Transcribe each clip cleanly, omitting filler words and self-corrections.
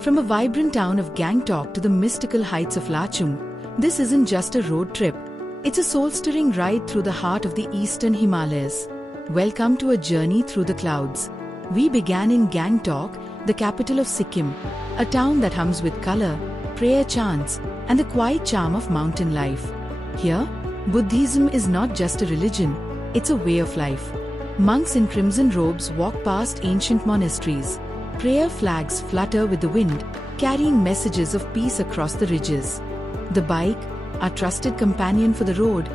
From a vibrant town of Gangtok to the mystical heights of Lachung, this isn't just a road trip. It's a soul-stirring ride through the heart of the eastern Himalayas. Welcome to a journey through the clouds. We began in Gangtok, the capital of Sikkim, a town that hums with color, prayer chants, and the quiet charm of mountain life. Here, Buddhism is not just a religion, it's a way of life. Monks in crimson robes walk past ancient monasteries. Prayer flags flutter with the wind, carrying messages of peace across the ridges. The bike, our trusted companion for the road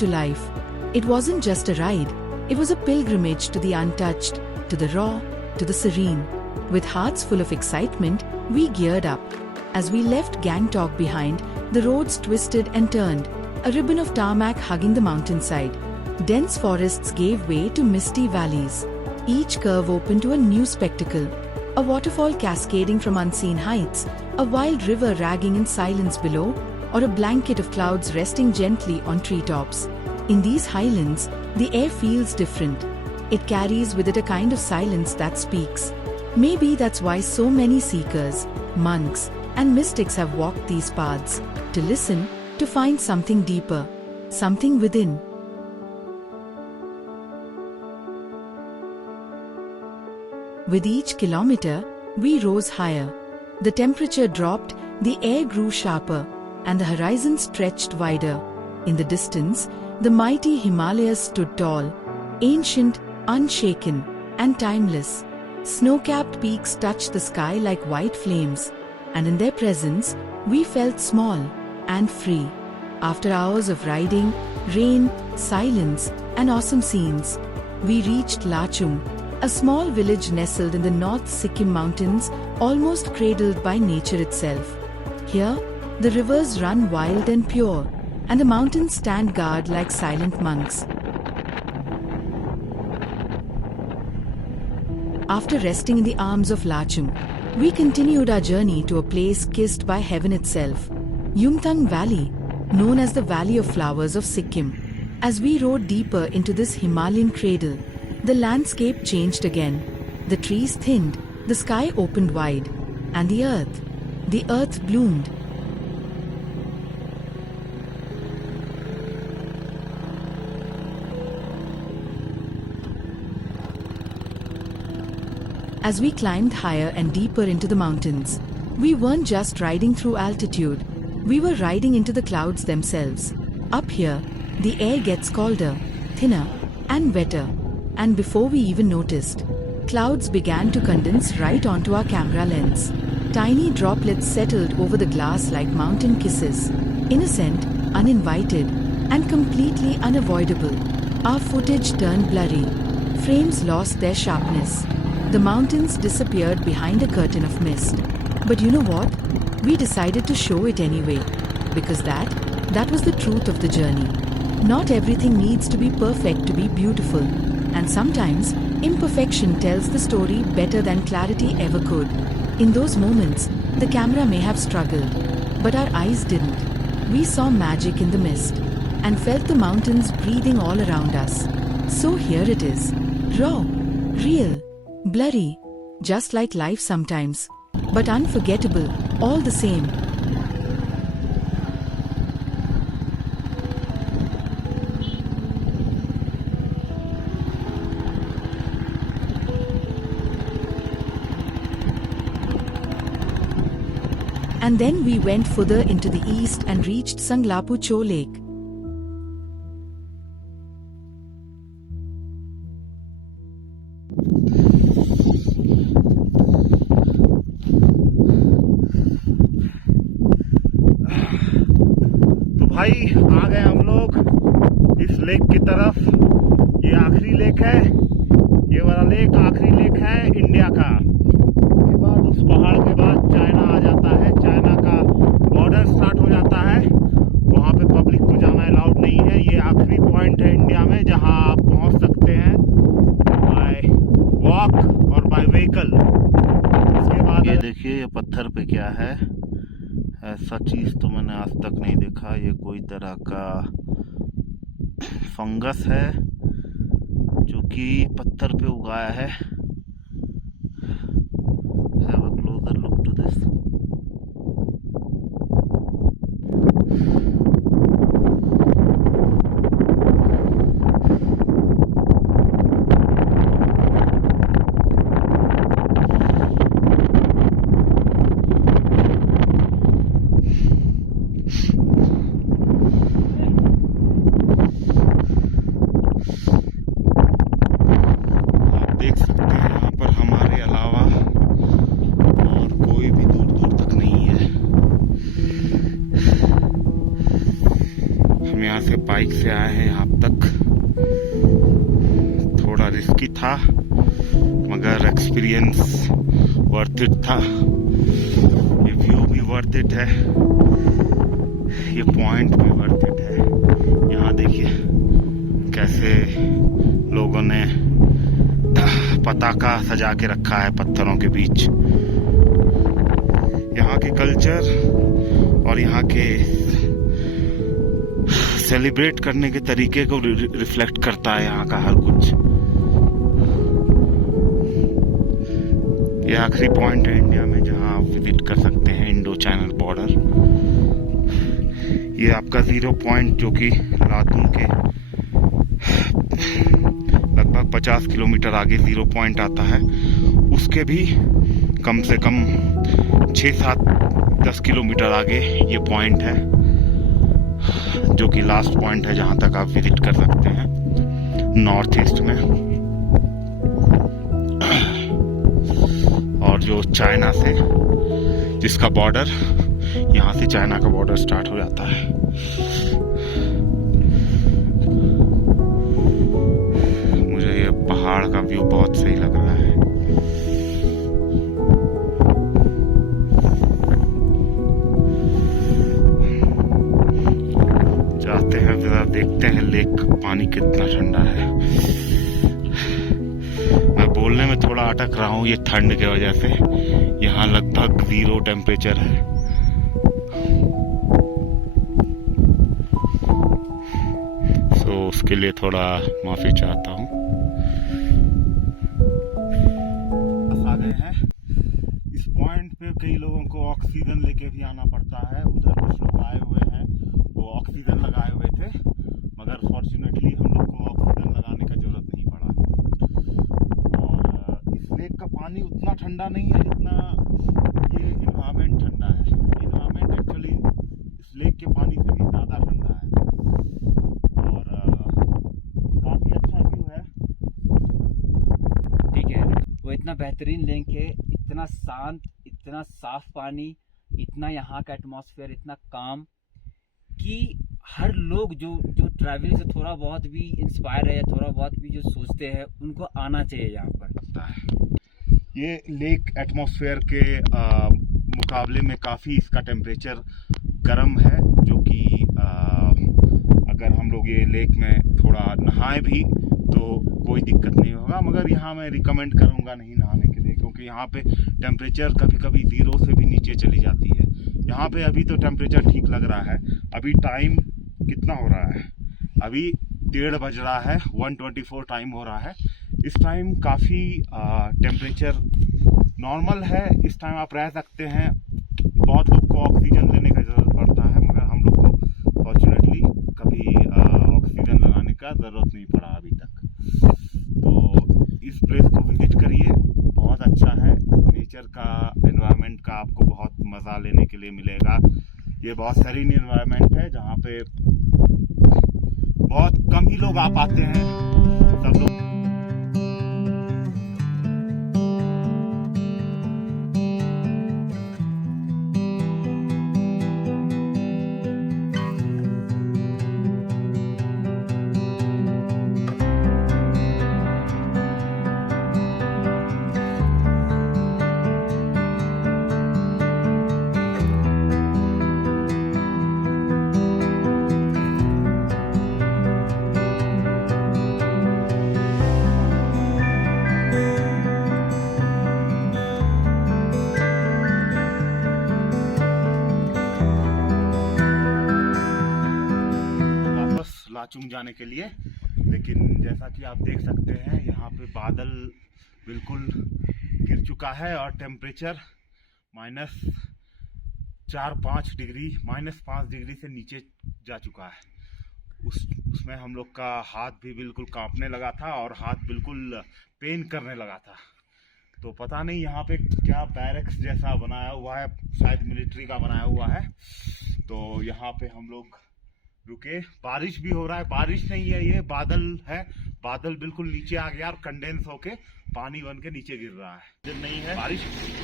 to life. It wasn't just a ride, it was a pilgrimage to the untouched, to the raw, to the serene. With hearts full of excitement, we geared up. As we left Gangtok behind, the roads twisted and turned, a ribbon of tarmac hugging the mountainside. Dense forests gave way to misty valleys. Each curve opened to a new spectacle. A waterfall cascading from unseen heights, a wild river ragging in silence below, or a blanket of clouds resting gently on treetops. In these highlands, the air feels different. It carries with it a kind of silence that speaks. Maybe that's why so many seekers, monks, and mystics have walked these paths, to listen, to find something deeper, something within. With each kilometer, we rose higher. The temperature dropped, the air grew sharper, and the horizon stretched wider. In the distance, the mighty Himalayas stood tall, ancient, unshaken, and timeless. Snow-capped peaks touched the sky like white flames, and in their presence, we felt small and free. After hours of riding, rain, silence, and awesome scenes, we reached Lachung, a small village nestled in the North Sikkim mountains, almost cradled by nature itself. Here, the rivers run wild and pure, and the mountains stand guard like silent monks. After resting in the arms of Lachung, we continued our journey to a place kissed by heaven itself, Yumthang Valley, known as the Valley of Flowers of Sikkim. As we rode deeper into this Himalayan cradle, the landscape changed again. The trees thinned, the sky opened wide, and the earth bloomed. As we climbed higher and deeper into the mountains, we weren't just riding through altitude, we were riding into the clouds themselves. Up here, the air gets colder, thinner, and wetter, and before we even noticed, clouds began to condense right onto our camera lens. Tiny droplets settled over the glass like mountain kisses, innocent, uninvited, and completely unavoidable. Our footage turned blurry, frames lost their sharpness. The mountains disappeared behind a curtain of mist. But you know what? We decided to show it anyway. Because that was the truth of the journey. Not everything needs to be perfect to be beautiful. And sometimes, imperfection tells the story better than clarity ever could. In those moments, the camera may have struggled. But our eyes didn't. We saw magic in the mist. And felt the mountains breathing all around us. So here it is. Raw. Real. Blurry, just like life sometimes, but unforgettable, all the same. And then we went further into the east and reached Sanglapu Cho Lake. भाई आ गए हम लोग इस lake की तरफ। ये आखिरी lake है, ये वाला लेक आखिरी लेक है इंडिया का। उसके बाद उस पहाड़ के बाद चाइना आ जाता है, चाइना का बॉर्डर स्टार्ट हो जाता है। वहाँ पे पब्लिक को जाना अलाउड नहीं है। ये आखिरी पॉइंट है इंडिया में जहाँ आप पहुँच सकते हैं बाय वॉक और बाय व्हीकल। इसके बाद ये देखिए ये पत्थर पे क्या है, ऐसा चीज़ तो मैंने आज तक नहीं देखा। ये कोई तरह का फंगस है जो कि पत्थर पे उगाया है। Have a closer look to this. Bike से आए हैं यहाँ तक। थोड़ा रिस्की था मगर एक्सपीरियंस वर्थ इट था। ये व्यू भी वर्थ इट है, ये पॉइंट भी वर्थ इट है। यहाँ देखिए कैसे लोगों ने पताका सजा के रखा है पत्थरों के बीच। यहाँ के कल्चर और यहाँ के सेलिब्रेट करने के तरीके को रिफ्लेक्ट करता है यहाँ का हर कुछ। ये आखिरी पॉइंट है इंडिया में जहाँ आप विजिट कर सकते हैं इंडो चाइना बॉर्डर। ये आपका 0 पॉइंट जो कि लातूम के लगभग 50 किलोमीटर आगे 0 पॉइंट आता है, उसके भी कम से कम 6-7-10 किलोमीटर आगे ये पॉइंट है जो कि लास्ट पॉइंट है जहाँ तक आप विजिट कर सकते हैं नॉर्थ ईस्ट में। और जो चाइना से जिसका बॉर्डर, यहाँ से चाइना का बॉर्डर स्टार्ट हो जाता है। मुझे ये पहाड़ का व्यू बहुत सही लग रहा है। जाते हैं जरा देखते हैं लेक पानी कितना ठंडा है। मैं बोलने में थोड़ा अटक रहा हूँ ये ठंड के वजह से। यहाँ लगभग 0 टेम्परेचर है। तो उसके लिए थोड़ा माफी चाहता हूँ। आ गए हैं इस पॉइंट पे। कई लोगों को ऑक्सीजन लेके भी आना पड़ता है। उधर कुछ लोग आए हुए हैं वो ऑक्सीजन लगाए हुए थे, मगर फॉर्चुनेटली हम लोग को ऑक्सीजन लगाने का जरूरत नहीं पड़ा। और इस लेक का पानी उतना ठंडा नहीं है जितना ये इन्वायरमेंट ठंडा है। इन्वायरमेंट एक्चुअली इस लेक के पानी से भी ज़्यादा ठंडा है और काफ़ी अच्छा व्यू है। ठीक है, वो इतना बेहतरीन लेक है, इतना शांत, इतना साफ पानी, इतना यहाँ का एटमॉस्फेयर इतना काम कि हर लोग जो ट्रैवलिंग से थोड़ा बहुत भी इंस्पायर है, थोड़ा बहुत भी जो सोचते हैं, उनको आना चाहिए यहाँ पर। लगता है ये लेक एटमॉस्फेयर के मुकाबले में काफ़ी इसका टेम्परेचर गर्म है, जो कि अगर हम लोग ये लेक में थोड़ा नहाए भी तो कोई दिक्कत नहीं होगा। मगर यहाँ मैं रिकमेंड करूँगा नहीं नहाने के लिए, क्योंकि यहाँ पे टेम्परेचर कभी कभी 0 से भी नीचे चली जाती है। यहाँ पे अभी तो टेम्परेचर ठीक लग रहा है। अभी टाइम कितना हो रहा है? अभी 1:30 बज रहा है, 1:24 टाइम हो रहा है। इस टाइम काफ़ी टेम्परेचर नॉर्मल है। इस टाइम आप रह सकते हैं। बहुत लोग को ऑक्सीजन लेने का ज़रूरत पड़ता है, मगर हम लोग को फॉर्चुनेटली कभी ऑक्सीजन लगाने का ज़रूरत नहीं पड़ा अभी तक। तो इस प्लेस को विजिट करिए, बहुत अच्छा है। नेचर का, एनवायरनमेंट का आपको बहुत मज़ा लेने के लिए मिलेगा। ये बहुत सेरीन एनवायरनमेंट है जहाँ पे बहुत कम ही लोग आ पाते हैं। सब लोग लाचुंग जाने के लिए। लेकिन जैसा कि आप देख सकते हैं यहाँ पे बादल बिल्कुल गिर चुका है और टेम्परेचर -4-5 डिग्री, -5 डिग्री से नीचे जा चुका है। उसमें हम लोग का हाथ भी बिल्कुल कांपने लगा था और हाथ बिल्कुल पेन करने लगा था। तो पता नहीं यहाँ पे क्या बैरक्स जैसा बनाया हुआ है, शायद मिलिट्री का बनाया हुआ है। तो यहाँ पे हम लोग रुके। बारिश भी हो रहा है, बारिश नहीं है, ये बादल है। बादल बिल्कुल नीचे आ गया और कंडेंस होके पानी बन के नीचे गिर रहा है। नहीं है बारिश,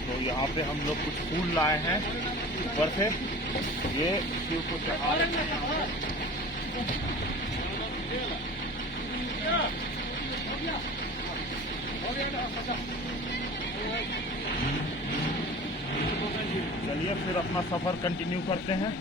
तो यहाँ पे हम लोग कुछ फूल लाए हैं ऊपर से, ये शिव को चढ़ा रहे हैं। चलिए फिर अपना सफर कंटिन्यू करते हैं।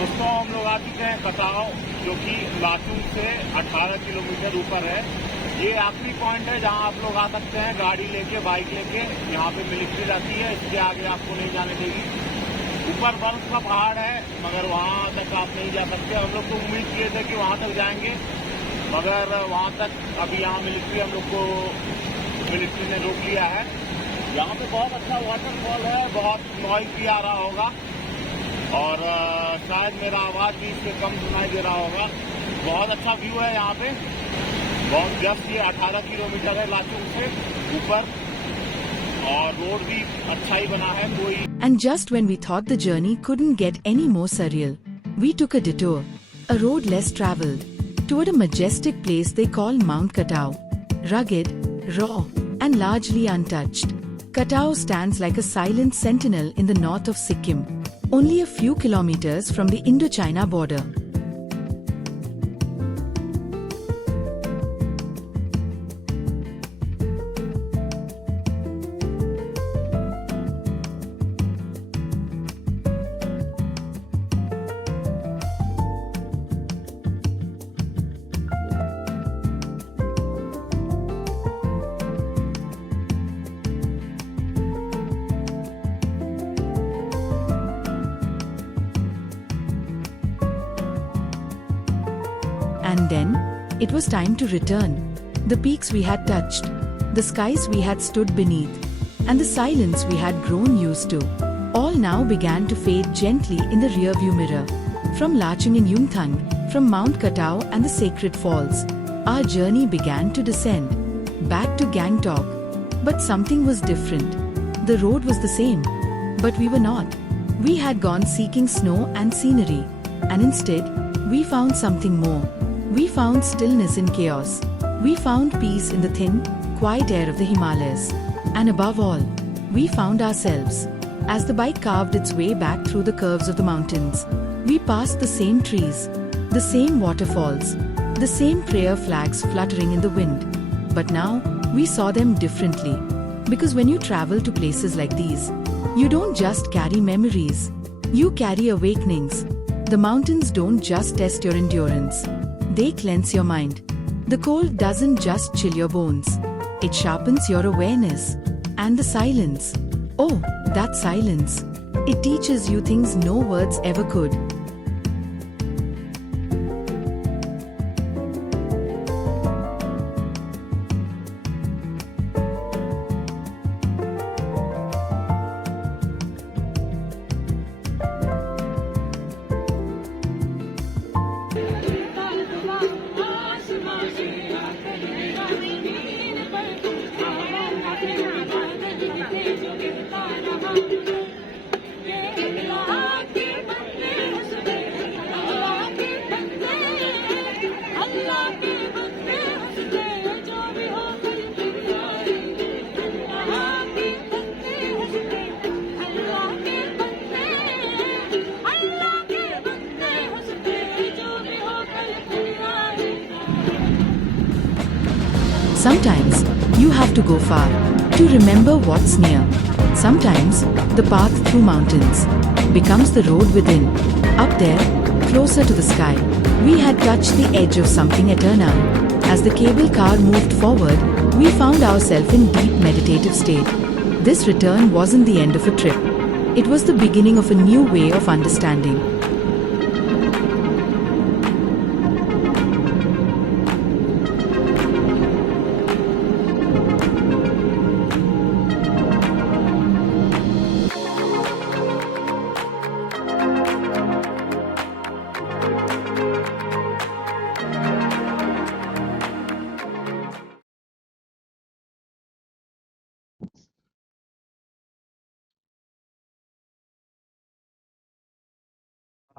दोस्तों हम लोग आ चुके हैं कटाव, जो कि लाचुंग से 18 किलोमीटर ऊपर है। ये आखिरी पॉइंट है जहां आप लोग आ सकते हैं गाड़ी लेके, बाइक लेके। यहाँ पे मिलिट्री रहती है, इसके आगे आपको नहीं जाने देगी। ऊपर बर्फ का पहाड़ है, मगर वहां तक आप नहीं जा सकते। हम लोग तो उम्मीद किए थे कि वहां तक जाएंगे, मगर वहां तक अभी यहाँ मिलिट्री हम लोग को मिलिट्री ने रोक लिया है। यहाँ पे बहुत अच्छा वाटरफॉल है, बहुत नॉइज भी आ रहा होगा और शायद मेरा आवाज भी इससे कम सुनाई दे रहा होगा। बहुत अच्छा व्यू है यहाँ पे, बहुत जस्ट ये 18 किलोमीटर है लाचुंग से ऊपर, और रोड भी अच्छा ही बना है कोई। And just when we thought the journey couldn't get any more surreal, we took a detour, a road less traveled, toward a majestic place they call Mount Katao. Rugged, raw, and largely untouched, Katao stands like a silent sentinel in the north of Sikkim, only a few kilometers from the Indo-China border. And then, it was time to return. The peaks we had touched, the skies we had stood beneath, and the silence we had grown used to, all now began to fade gently in the rearview mirror. From Lachung in Yungthang, from Mount Katao and the Sacred Falls, our journey began to descend, back to Gangtok. But something was different. The road was the same, but we were not. We had gone seeking snow and scenery, and instead, we found something more. We found stillness in chaos. We found peace in the thin, quiet air of the Himalayas. And above all, we found ourselves. As the bike carved its way back through the curves of the mountains, we passed the same trees, the same waterfalls, the same prayer flags fluttering in the wind. But now, we saw them differently. Because when you travel to places like these, you don't just carry memories. You carry awakenings. The mountains don't just test your endurance. They cleanse your mind. The cold doesn't just chill your bones. It sharpens your awareness. And the silence. Oh, that silence. It teaches you things no words ever could. Sometimes you have to go far to remember what's near. Sometimes the path through mountains becomes the road within. Up there, closer to the sky, we had touched the edge of something eternal. As the cable car moved forward, we found ourselves in deep meditative state. This return wasn't the end of a trip. It was the beginning of a new way of understanding.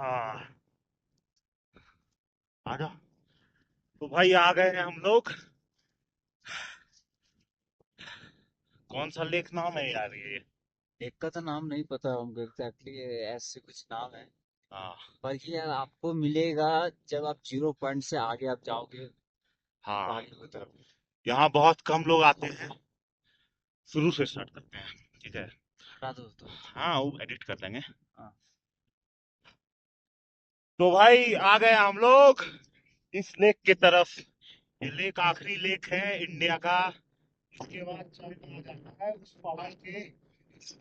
हाँ, आ जाओ। तो भाई आ गए हैं हम लोग। कौन सा लेक नाम है यार ये? एक का तो नाम नहीं पता हमको एग्जैक्टली, ऐसे कुछ नाम है। हाँ पर ये आपको मिलेगा जब आप 0 पॉइंट से आगे आप जाओगे हाँ, आगे की तरफ। यहाँ बहुत कम लोग आते हैं। शुरू से स्टार्ट करते हैं, ठीक है? हटा दो तो। हाँ, वो एडिट कर लेंगे। हाँ। तो भाई आ गए हम लोग इस लेक की तरफ। ये लेक आखिरी लेक है इंडिया का। इसके बाद चलना जाता है उस पहाड़ के उस